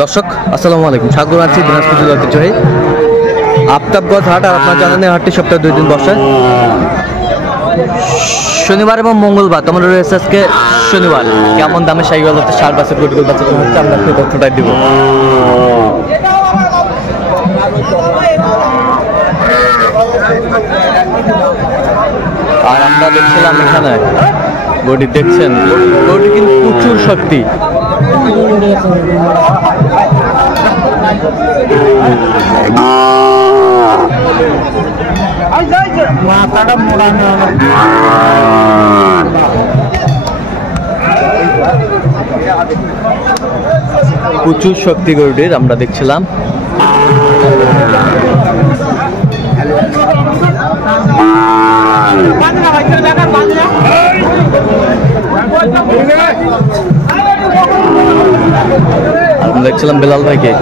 দর্শক আসসালামু আলাইকুম, স্বাগত আছি দিনাজপুর জেলার ঐতিহ্যবাহী আফতাবগঞ্জ হাট। আর আপনার জানেন হাটটি সপ্তাহে 2 দিন বসে, শনিবার এবং মঙ্গলবার। তোমার রয়েছে আজকে শনিবার। কেমন দামে শাহিওয়াল হচ্ছে সার বাচ্চা গরুগুলো বাচ্চা হচ্ছে আমরা সেই তথ্যটাই দিব। আর আমরা দেখছিলাম এখানে গরুটি দেখছেন, গরুটি কিন্তু প্রচুর শক্তি। প্রচুর শক্তি গরুটির আমরা দেখছিলাম। দেখছিলাম বেলাল ভাইকে।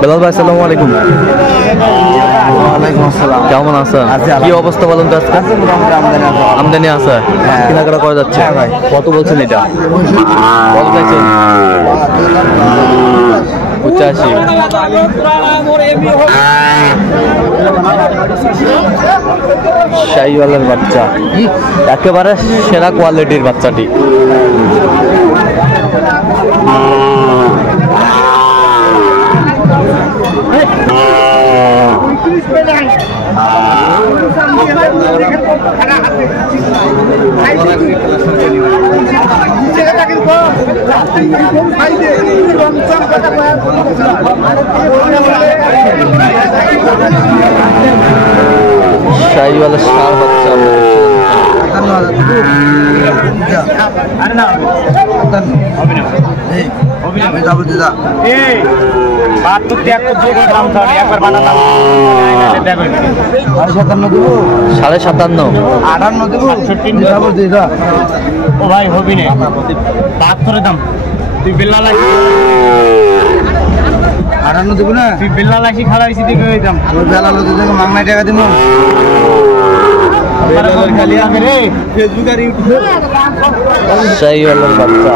বেলাল ভাই আসসালামু আলাইকুম। ওয়ালাইকুম আসসালাম। কেমন আছেন? কি অবস্থা বলেন তো আজকে? আমদানি আছে, কেনাকাটা করা যাচ্ছে? কত বলছেন এটা? কত চাইছেন? 85। শাহিওয়ালের বাচ্চা, একেবারে সেরা কোয়ালিটির বাচ্চাটি। শাহিওয়ালের সার বাচ্চা সাড়ে 57, 58 ও ভাই হবি না 72 দাম। তুই বিল্লা লাগি 58 দেবো না, তুই বিল্লা লাগি খাওয়াইছি দিকে ওই দাম। বেলা লোকে মাংনা টাকা দিব। ফেসবুক আর ইউটিউবে শাহিওয়ালের বাচ্চা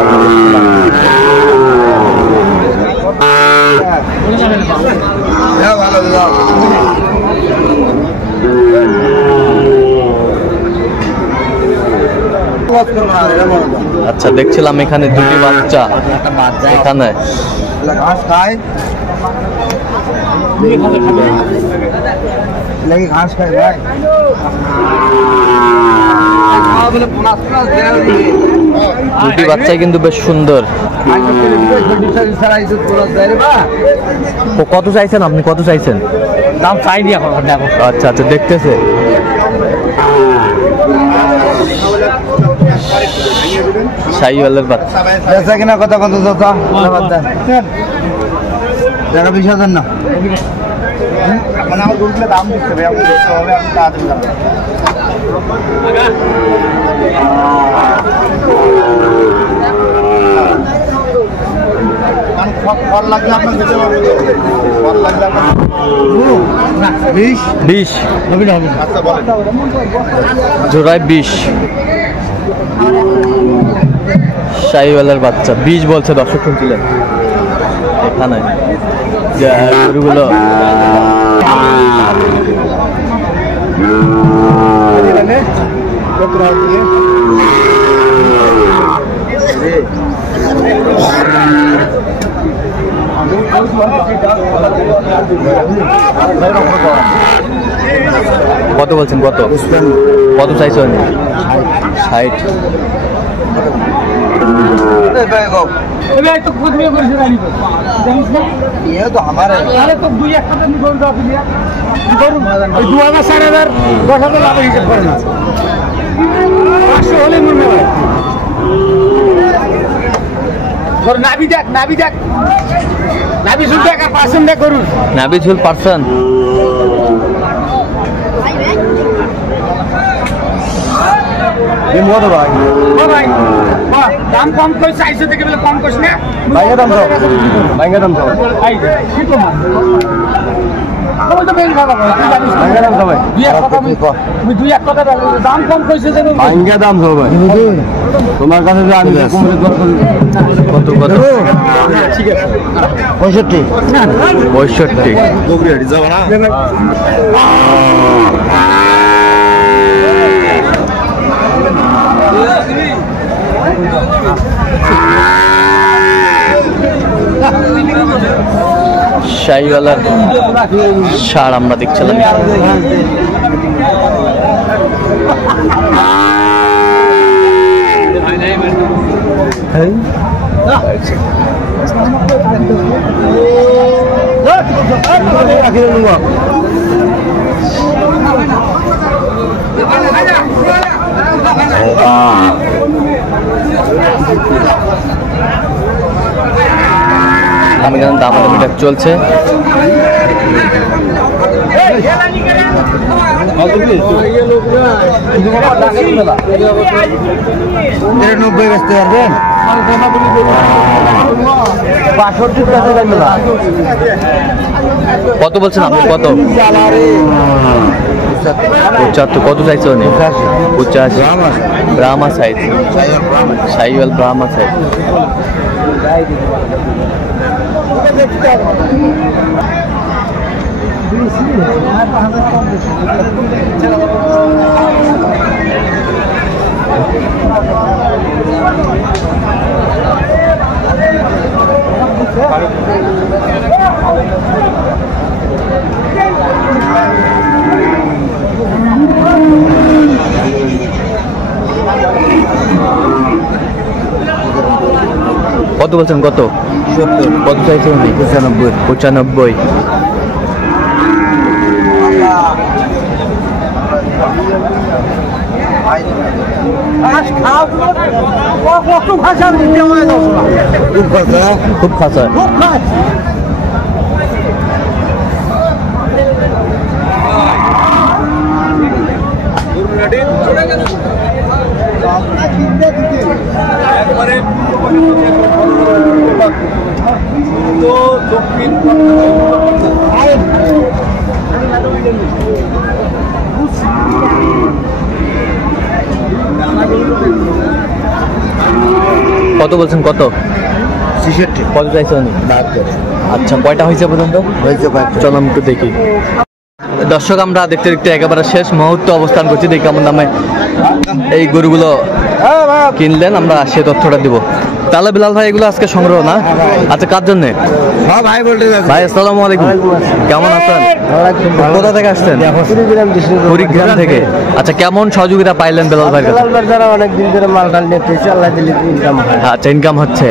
ভালো দাও। আচ্ছা, দেখছিলাম এখানে দুটি বাচ্চা। এখানে ঘাস খায়, ঘাস খায় ভাই। দুটি বাচ্চাই কিন্তু বেশ সুন্দর। কত চাইছেন আপনি? কত চাইছেন? দাম চাই দিয়া দেখো। আচ্ছা আচ্ছা, দেখতেছে। শাহিওয়ালের বাচ্চা বেচা কিনা কথা কত দাদা? টাকা 20,000 না। মানে আমার গরুগুলো দাম দিচ্ছে ভাই, আপনি দেখতে হবে, আপনি তাড়াতাড়ি যাবেন। ফল লাগলে আপনার দিতে পারবে, ফল লাগলে আপনার 20 হবে না হবে না। আচ্ছা বলেন। জোড়ায় 20। শাহিওয়ালের বাচ্চা 20 বলছে। দর্শক শুনছিলেন এখানে যে গরুগুলো কত বলছেন? কত কত চাইছেন? 60। तो खुद में कर जुड़ा नहीं ये तो हमारे अरे तो 2-1 টাকা নি গরু দাও দিয়া গরু 2000 10,000 লাভ হিসাব করে না 500 হলে মনে হয় গরু নাবি দেখ নাবি ঝুল দেখ পার্সেন্ট দেখ গরু নাবি ঝুল পার্সেন্ট। ভাই ভাই দাম কম কই চাইছে দেখে বলে কম কইছ না ভাইয়ের দাম দাও, ভাইয়ের দাম দাও। আই কি তো মা তুমি তো বেশ ভালো তুই জানিস ভাইয়ের দাম দাও ভাই। 2-1 কথা আমি 2-1 কথা দাম কম কইছে যে ভাইয়ের দাম দাও ভাই। তোমার কাছে যে আমি কত কত? 65 65। শাহিওয়ালার ষাঁড় আমরা দেখছিলাম। আমি কেন দামাদামিটা চলছে। নব্বই বেচতে পারবেন? 62 টাকা লাগবে। কত বলছেন আপনি? কত? 75। কত চাইছে উনি? 85। Brahma size, Sahiwal Brahma size. কত বলছেন? কত? 70। কত চাইছে উনি? 95। 95। খুব খাসা। কত বলছেন? কত? 66। কত চাইছে উনি? 72। আচ্ছা, কয়টা হয়েছে পর্যন্ত? হয়েছে কয়েকটা। চলো আমি একটু দেখি। দর্শক, আমরা দেখতে দেখতে একেবারে শেষ মুহূর্তে অবস্থান করছি। দেখি আমার নামে এই গরুগুলো কিনলেন, আমরা সে তথ্যটা দিব। তাহলে বিলাল ভাই, এগুলো আজকে সংগ্রহ না? আচ্ছা, কার জন্যে? ভাই বলতে ভাই আসসালামু আলাইকুম, কেমন আছেন? কোথা থেকে আসছেন? কুড়িগ্রাম থেকে। আচ্ছা, কেমন সহযোগিতা পাইলেন বিলাল ভাইয়ের কাছে? অনেক দিন ধরে মাল টাল নিতেছি, আল্লাহ দিলে ইনকাম হয়। আচ্ছা, ইনকাম হচ্ছে।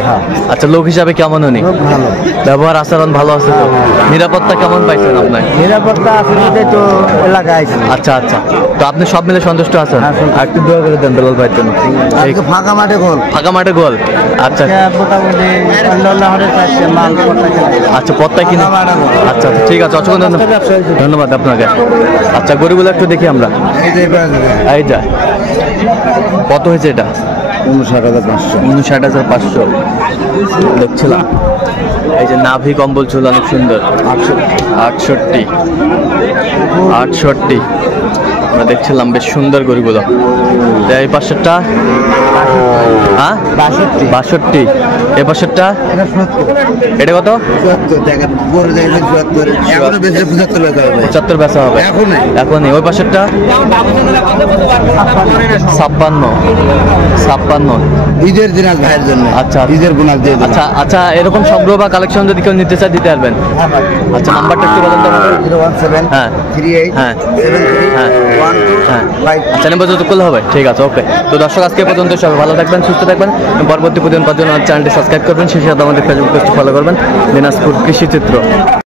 আচ্ছা, লোক হিসাবে কেমন উনি? ভালো। ব্যবহার আচরণ ভালো আছে তো? নিরাপত্তা কেমন পাইছেন আপনার? নিরাপত্তা আছে তো এলাকায় আছে। আচ্ছা আচ্ছা, তো আপনি সব মিলে সন্তুষ্ট আছেন? আর একটু দোয়া করে দেন বিলাল ভাইয়ের জন্য। ফাঁকা মাঠে গোল। ফাঁকা মাঠে গোল। আচ্ছা মোটামুটি মাল আচ্ছা, পত্তায় কিনে। আচ্ছা আচ্ছা, ঠিক আছে, অসংখ্য ধন্যবাদ আপনাকে। আচ্ছা, গরুগুলো একটু দেখি আমরা। এই যা, কত হয়েছে এটা? 59,500। 59,500 দেখছিলাম। এই যে নাভি কম্বল চুল অনেক সুন্দর। 68। আমরা দেখছিলাম বেশ সুন্দর গরুগুলো। এই পাশেরটা? হ্যাঁ, 62। এই পাশেরটা? এটা কত? 75 বেচা হবে এখনই। ওই পাশেরটা? 56। ঈদের দিন ভাইয়ের জন্য। আচ্ছা, ঈদের বোনাস দিয়ে দেবো। আচ্ছা আচ্ছা, এরকম সংগ্রহ বা কালেকশন যদি কেউ নিতে চায় দিতে পারবেন? আচ্ছা, নাম্বারটা একটু বলেন তো আমাকে। 017 হ্যাঁ 38 হ্যাঁ 73 হ্যাঁ 12 আচ্ছা, নাম্বার যত করলে হবে। ঠিক আছে, ওকে। তো দর্শক, আজকে পর্যন্ত সবাই ভালো থাকবেন, সুস্থ থাকবেন। পরবর্তী প্রতিদিন পাওয়ার জন্য চ্যানেলটি সাবস্ক্রাইব করবেন। সেই সাথে আমাদের ফেসবুক পেজটি ফলো করবেন, দিনাজপুর কৃষি চিত্র।